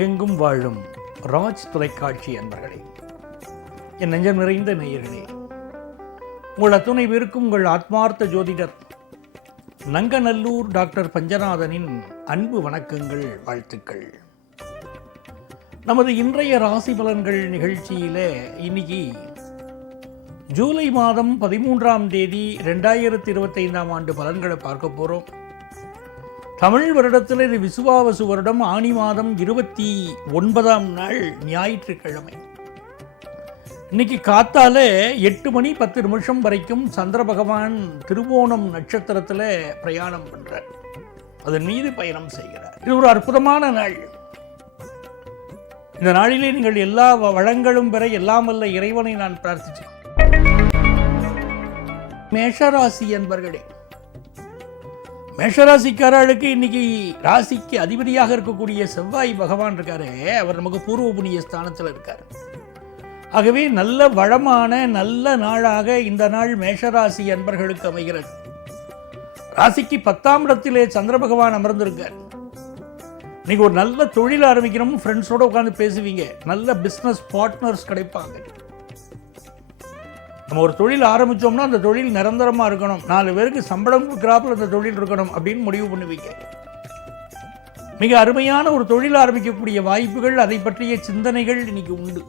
உலகெங்கும் வாழும் ராஜ் தொலைக்காட்சி அன்பர்களே, என் நெஞ்சம் நிறைந்த நேயர்களே, உங்கள் அத்துணை பேருக்கும் உங்கள் ஆத்மார்த்த ஜோதிடர் நங்கநல்லூர் டாக்டர் பஞ்சநாதனின் அன்பு வணக்கங்கள், வாழ்த்துக்கள். நமது இன்றைய ராசி பலன்கள் நிகழ்ச்சியில் இன்னைக்கு ஜூலை மாதம் 13ஆம் தேதி 2025ஆம் ஆண்டு பலன்களை பார்க்க போகிறோம். தமிழ் வருடத்தில் இது விசுவாவசு வருடம் ஆனி மாதம் 29ஆம் நாள் ஞாயிற்றுக்கிழமை. இன்னைக்கு காத்தால 8 மணி 10 நிமிஷம் வரைக்கும் சந்திர பகவான் திருவோணம் நட்சத்திரத்தில் பிரயாணம் பண்றார். அதன் மீது பயணம் செய்கிறார். இது ஒரு அற்புதமான நாள். இந்த நாளிலே நீங்கள் எல்லா வளங்களும் பெற எல்லாம் வல்ல இறைவனை நான் பிரார்த்திச்சேன். மேஷராசி என்பர்களே, மேஷராசிக்காரர்களுக்கு இன்னைக்கு ராசிக்கு அதிபதியாக இருக்கக்கூடிய செவ்வாய் பகவான் இருக்காரு. அவர் நமக்கு பூர்வ புண்ணிய ஸ்தானத்தில் இருக்கார். ஆகவே நல்ல வளமான நல்ல நாளாக இந்த நாள் மேஷராசி அன்பர்களுக்கு அமைகிறது. ராசிக்கு 10ஆம் இடத்திலே சந்திர பகவான் அமர்ந்திருக்கார். இன்னைக்கு ஒரு நல்ல தொழில் ஆரம்பிக்கணும், ஃப்ரெண்ட்ஸோட உட்காந்து பேசுவீங்க, நல்ல பிஸ்னஸ் பார்ட்னர்ஸ் கிடைப்பாங்க. நம்ம ஒரு தொழில் ஆரம்பித்தோம்னா அந்த தொழில் நிரந்தரமாக இருக்கணும், 4 பேருக்கு சம்பளம் கொடுக்குறாப்புல அந்த தொழில் இருக்கணும் அப்படின்னு முடிவு பண்ணுவீங்க. மிக அருமையான ஒரு தொழில் ஆரம்பிக்கக்கூடிய வாய்ப்புகள், அதை பற்றிய சிந்தனைகள் இன்னைக்கு உண்டு.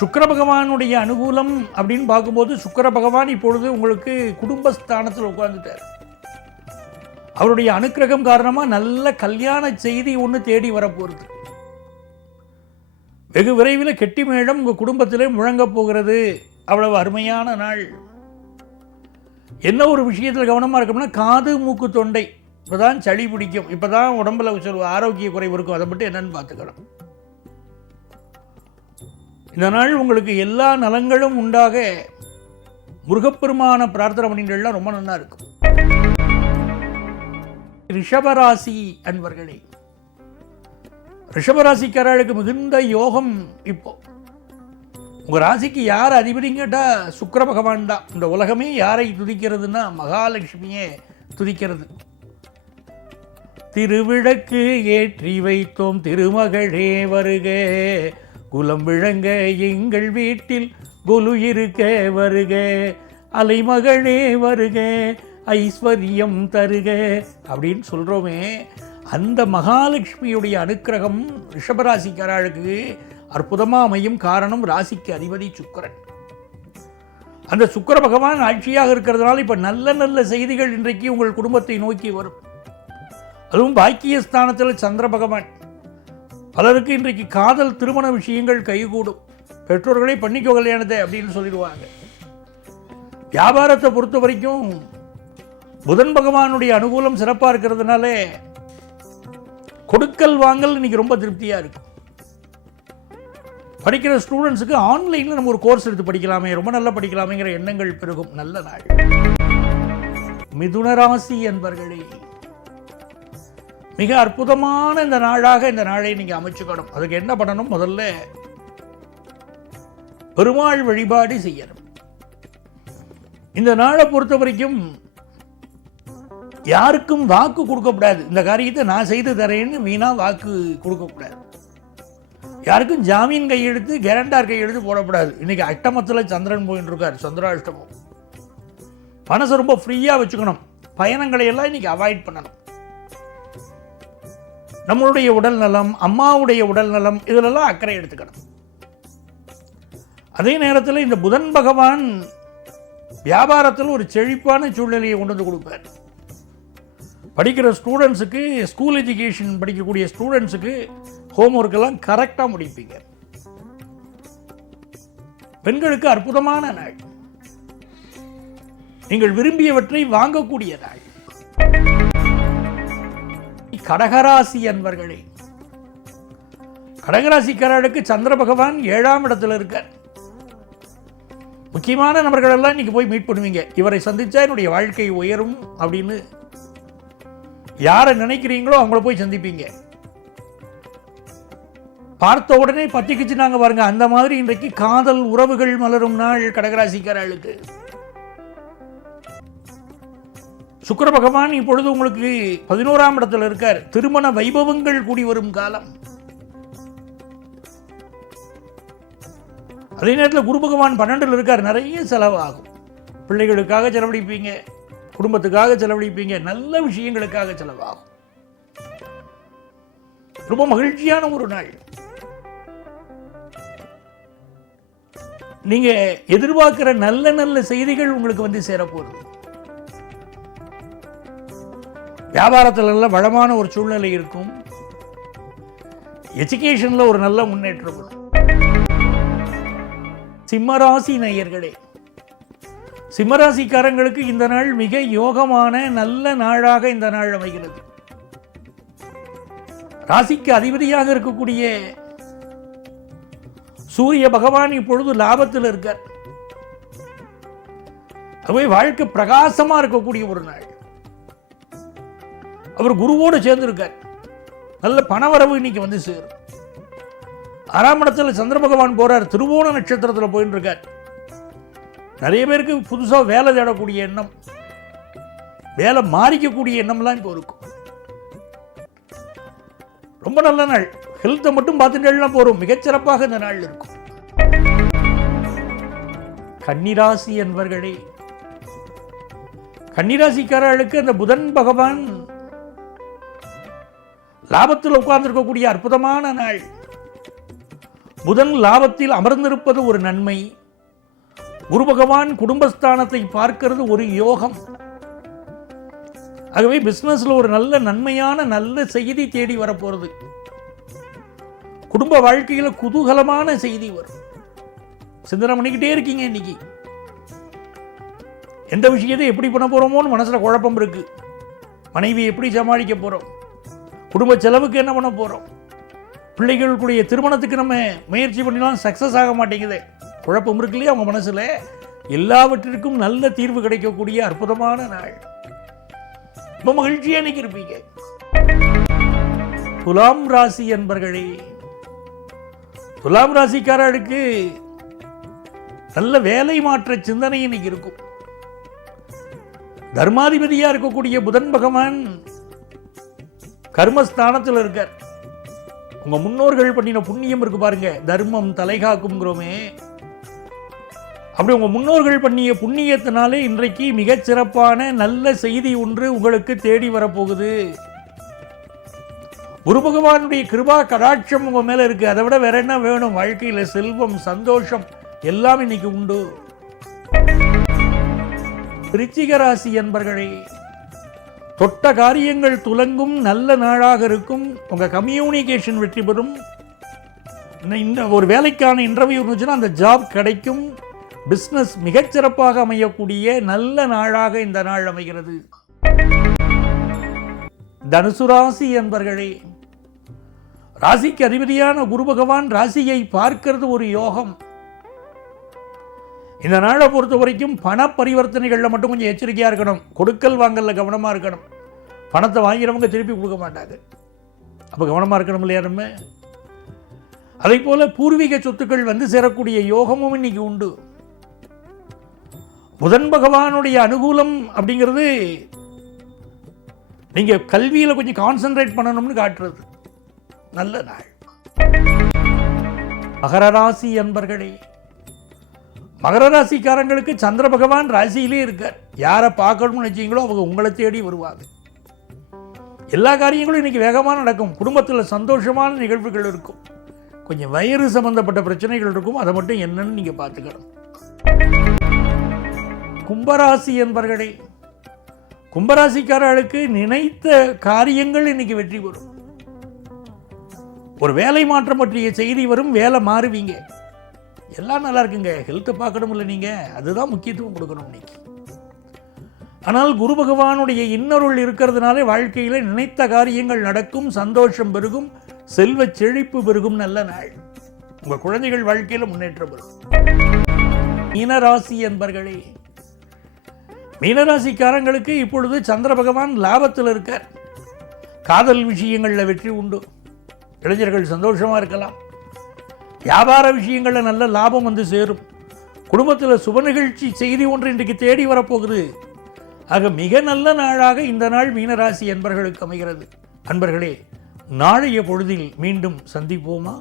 சுக்கிர பகவானுடைய அனுகூலம் அப்படின்னு பார்க்கும்போது சுக்கிர பகவான் இப்பொழுது உங்களுக்கு குடும்பஸ்தானத்தில் உட்கார்ந்துட்டார். அவருடைய அனுக்கிரகம் காரணமாக நல்ல கல்யாண செய்தி ஒன்று தேடி வரப்போகிறது. வெகு விரைவில் கெட்டி மேளம் உங்கள் குடும்பத்திலே முழங்க போகிறது. அவ்வளவு அருமையான நாள். என்ன ஒரு விஷயத்தில் கவனமாக இருக்கணும்னா, காது மூக்கு தொண்டை இப்போதான் சளி பிடிக்கும், இப்போதான் உடம்புல ஆரோக்கிய குறைவு இருக்கும், அதை மட்டும் என்னன்னு பார்த்துக்கணும். இந்த நாள் உங்களுக்கு எல்லா நலங்களும் உண்டாக முருகப்பெருமான பிரார்த்தனை பண்ணிட்டுலாம் ரொம்ப நல்லா இருக்கும். ரிஷபராசி அன்பர்களே, ரிஷபராசிக்காரர்களுக்கு மிகுந்த யோகம். இப்போ உங்கள் ராசிக்கு யார் அதிபதினு கேட்டால் சுக்கிர பகவான் தான். இந்த உலகமே யாரை துதிக்கிறதுனா மகாலட்சுமியே துதிக்கிறது. திருவிளக்கு ஏற்றி வைத்தோம் திருமகளே வருக, குலம் விளங்க எங்கள் வீட்டில் குலு இருக்க வருக, அலைமகளே வருக ஐஸ்வர்யம் தருக அப்படின்னு சொல்கிறோமே, அந்த மகாலட்சுமியுடைய அனுக்கிரகம் ரிஷபராசிக்காரர்களுக்கு அற்புதமாக அமையும். காரணம், ராசிக்கு அதிபதி சுக்கிரன். அந்த சுக்கிர பகவான் ஆட்சியாக இருக்கிறதுனால இப்போ நல்ல நல்ல செய்திகள் இன்றைக்கு உங்கள் குடும்பத்தை நோக்கி வரும். அதுவும் பாக்கியஸ்தானத்தில் சந்திர பகவான். பலருக்கு இன்றைக்கு காதல் திருமண விஷயங்கள் கைகூடும். பெற்றோர்களே பண்ணிக்கோ கல்யாணத்தை அப்படின்னு சொல்லிடுவாங்க. வியாபாரத்தை பொறுத்த வரைக்கும் புதன் பகவானுடைய அனுகூலம் சிறப்பாக இருக்கிறதுனால கொடுக்கல் வாங்கல் இன்னைக்கு ரொம்ப திருப்தியாக இருக்கும். படிக்கிற ஸ்டூடெண்ட்ஸுக்கு ஆன்லைனில் நம்ம ஒரு கோர்ஸ் எடுத்து படிக்கலாமே, ரொம்ப நல்லா படிக்கலாமேங்கிற எண்ணங்கள் பெருகும். நல்ல நாள். மிதுன ராசி என்பர்களே, மிக அற்புதமான இந்த நாளாக இந்த நாளை நீங்கள் அமைச்சுக்கணும். அதுக்கு என்ன பண்ணணும்? முதல்ல பெருமாள் வழிபாடு செய்யணும். இந்த நாளை பொறுத்த வரைக்கும் யாருக்கும் வாக்கு கொடுக்கக்கூடாது. இந்த காரியத்தை நான் செய்து தரேன்னு வீணா வாக்கு கொடுக்கக்கூடாது. யாருக்கும் ஜாமீன் கையெழுத்து கேரண்டார் கையெழுத்து போடக்கூடாது. இன்னைக்கு அஷ்டமத்தில் சந்திரன் போயின்னு இருக்கார், சந்திராஷ்டமம். மனசை ரொம்ப ஃப்ரீயாக வச்சுக்கணும். பயணங்களை எல்லாம் இன்னைக்கு அவாய்ட் பண்ணணும். நம்மளுடைய உடல் நலம், அம்மாவுடைய உடல் நலம், இதிலெல்லாம் அக்கறை எடுத்துக்கணும். அதே நேரத்தில் இந்த புதன் பகவான் வியாபாரத்தில் ஒரு செழிப்பான சூழ்நிலையை கொண்டு வந்து கொடுப்பார். படிக்கிற ஸ்டூடெண்ட்ஸுக்கு, ஸ்கூல் எஜுகேஷன் படிக்கக்கூடிய ஸ்டூடெண்ட்ஸுக்கு ஹோம்ஒர்க் எல்லாம் கரெக்டாக முடிப்பீங்க. பெண்களுக்கு அற்புதமான நாள். நீங்கள் விரும்பியவற்றை வாங்கக்கூடிய நாள். கடகராசி அன்பர்களே, கடகராசிக்காரர்களுக்கு சந்திர பகவான் 7ஆம் இடத்துல இருக்கார். முக்கியமான நபர்கள் எல்லாம் இன்னைக்கு போய் மீட் பண்ணுவீங்க. இவரை சந்திச்சா என்னுடைய வாழ்க்கை உயரும் அப்படின்னு யாரை நினைக்கிறீங்களோ அவங்கள போய் சந்திப்பீங்க. பார்த்த உடனே பத்திக்கிச்சு நாங்க பாருங்க, அந்த மாதிரி இன்றைக்கு காதல் உறவுகள் மலரும் நாள் கடகராசிக்காரர்களுக்கு. சுக்கிர பகவான் இப்பொழுது உங்களுக்கு 11ஆம் இடத்துல இருக்கார். திருமண வைபவங்கள் கூடி வரும் காலம். அதே நேரத்தில் குரு பகவான் 12ல் இருக்கார். நிறைய செலவாகும். பிள்ளைகளுக்காக செலவழிப்பீங்க, குடும்பத்துக்காக செலவழிப்பீங்க, நல்ல விஷயங்களுக்காக செலவாகும். ரொம்ப மகிழ்ச்சியான ஒரு நாள். நீங்க எதிர்பார்க்கிற நல்ல நல்ல செய்திகள் உங்களுக்கு வந்து சேரப்போகுது. வியாபாரத்தில் நல்ல வளமான ஒரு சூழ்நிலை இருக்கும். எஜுகேஷன்ல ஒரு நல்ல முன்னேற்றம் இருக்கும். சிம்மராசி நேயர்களே, சிம்மராசிக்காரங்களுக்கு இந்த நாள் மிக யோகமான நல்ல நாளாக இந்த நாள் அமைகிறது. ராசிக்கு அதிபதியாக இருக்கக்கூடிய சூரிய பகவான் இப்பொழுது லாபத்தில் இருக்கார். அதுவே வாழ்க்கை பிரகாசமா இருக்கக்கூடிய ஒரு நாள். அவர் குருவோடு சேர்ந்து இருக்கார். நல்ல பணவரவு இன்னைக்கு வந்து சேரும். 6ஆம் இடத்துல சந்திர பகவான் போறார். திருவோண நட்சத்திரத்தில் போயிட்டு இருக்கார். நிறைய பேருக்கு புதுசாக வேலை தேடக்கூடிய எண்ணம், வேலை மாறிக்கக்கூடிய எண்ணம்லாம் இப்போ இருக்கும். ரொம்ப நல்ல நாள். ஹெல்த்தை மட்டும் பார்த்துட்டேன்னா போறோம், மிகச்சிறப்பாக இந்த நாள் இருக்கும். கன்னிராசி என்பர்களே, கன்னிராசிக்காரர்களுக்கு அந்த புதன் பகவான் லாபத்தில் உட்கார்ந்திருக்கக்கூடிய அற்புதமான நாள். புதன் லாபத்தில் அமர்ந்திருப்பது ஒரு நன்மை. குரு பகவான் குடும்பஸ்தானத்தை பார்க்கிறது ஒரு யோகம். ஆகவே பிசினஸ்ல ஒரு நல்ல நன்மையான நல்ல செய்தி தேடி வரப்போறது. குடும்ப வாழ்க்கையில் குதூகலமான செய்தி வரும். சிந்தனை பண்ணிக்கிட்டே இருக்கீங்க. இன்னைக்கு எந்த விஷயத்தை எப்படி பண்ண போறோமோன்னு மனசுல குழப்பம் இருக்கு. மனைவி எப்படி சமாளிக்க போறோம், குடும்ப செலவுக்கு என்ன பண்ண போறோம், பிள்ளைகளுடைய திருமணத்துக்கு நம்ம முயற்சி பண்ணினாலும் சக்சஸ் ஆக மாட்டேங்குது. குழப்பம் இருக்கு இல்லையா அவங்க மனசுல. எல்லாவற்றிற்கும் நல்ல தீர்வு கிடைக்கக்கூடிய அற்புதமான நாள். ரொம்ப மகிழ்ச்சியா இன்னைக்கு இருப்பீங்க. துலாம் ராசி என்பர்களே, துலாம் ராசிக்காரர்களுக்கு நல்ல வேலை மாற்ற சிந்தனை இன்னைக்கு இருக்கும். தர்மாதிபதியா இருக்கக்கூடிய புதன் பகவான் கர்மஸ்தானத்தில் இருக்கார். உங்க முன்னோர்கள் பண்ணின புண்ணியம் இருக்கு பாருங்க, தர்மம் தலைகாக்கும்ங்கிறோமே, அப்படி உங்க முன்னோர்கள் பண்ணிய புண்ணியத்தினாலே இன்றைக்கு மிகச் சிறப்பான நல்ல செய்தி ஒன்று உங்களுக்கு தேடி வரப்போகுது. குரு பகவானுடைய கிருபா கடாட்சம் உங்க மேல இருக்கு. அதை விட வேற என்ன வேணும்? வாழ்க்கையில செல்வம், சந்தோஷம் எல்லாம் இன்னைக்கு உண்டு. விருச்சிக ராசி என்பர்களே, தொட்ட காரியங்கள் துலங்கும் நல்ல நாளாக இருக்கும். உங்க கம்யூனிகேஷன் வெற்றி பெறும். இந்த ஒரு வேலைக்கான இன்டர்வியூ இருந்துச்சுன்னா அந்த ஜாப் கிடைக்கும். பிசினஸ் மிகச்சிறப்பாக அமையக்கூடிய நல்ல நாளாக இந்த நாள் அமைகிறது. தனுசு ராசி என்பர்களே, ராசிக்கு அதிபதியான குரு பகவான் ராசியை பார்க்கிறது ஒரு யோகம். இந்த நாளை பொறுத்த வரைக்கும் பண பரிவர்த்தனைகளில் மட்டும் கொஞ்சம் எச்சரிக்கையா இருக்கணும். கொடுக்கல் வாங்கல கவனமா இருக்கணும். பணத்தை வாங்கிறவங்க திருப்பி கொடுக்க மாட்டாங்க. அப்ப கவனமா இருக்கணும் இல்லையா நம்ம. அதே போல பூர்வீக சொத்துக்கள் வந்து சேரக்கூடிய யோகமும் இன்னைக்கு உண்டு. புதன் பகவானுடைய அனுகூலம் அப்படிங்கிறது நீங்க கல்வியில கொஞ்சம் கான்சென்ட்ரேட் பண்ணணும்னு காட்டுறது. நல்ல நாள். மகர ராசி என்பர்களே, மகர ராசிக்காரங்களுக்கு சந்திர பகவான் ராசியிலே இருக்கார். யாரை பார்க்கணும்னு நினைச்சீங்களோ அவங்க உங்களை தேடி வருவாங்க. எல்லா காரியங்களும் இன்னைக்கு வேகமாக நடக்கும். குடும்பத்தில் சந்தோஷமான நிகழ்வுகள் இருக்கும். கொஞ்சம் வயிறு சம்பந்தப்பட்ட பிரச்சனைகள் இருக்கும். அதை மட்டும் என்னன்னு நீங்க பார்த்துக்கணும். கும்பராசி என்பர்களே, கும்பராசிக்காரர்களுக்கு நினைத்த காரியங்கள் இன்னைக்கு வெற்றி பெறும். ஒரு வேலை மாற்றம் பற்றிய செய்தி வரும். வேலை மாறுவீங்க. எல்லாம் நல்லா இருக்குங்க. ஹெல்த்தை பார்க்கணும் இல்லை நீங்க, அதுதான் முக்கியத்துவம் கொடுக்கணும் இன்னைக்கு. ஆனால் குரு பகவானுடைய இன்னொருள் இருக்கிறதுனால வாழ்க்கையில நினைத்த காரியங்கள் நடக்கும். சந்தோஷம் பெருகும். செல்வ செழிப்பு பெருகும். நல்ல நாள். உங்க குழந்தைகள் வாழ்க்கையில முன்னேற்றம் பெறும். மீனராசி என்பர்களே, மீனராசிக்காரங்களுக்கு இப்பொழுது சந்திர பகவான் லாபத்தில் இருக்கார். காதல் விஷயங்கள்ல வெற்றி உண்டு. இளைஞர்கள் சந்தோஷமா இருக்கலாம். வியாபார விஷயங்கள்ல நல்ல லாபம் வந்து சேரும். குடும்பத்தில் சுப நிகழ்ச்சி செய்தி ஒன்று இன்றைக்கு தேடி வரப்போகுது. ஆக மிக நல்ல நாளாக இந்த நாள் மீனராசி என்பர்களுக்கு அமைகிறது. அன்பர்களே, நாளைய பொழுதில் மீண்டும் சந்திப்போமா?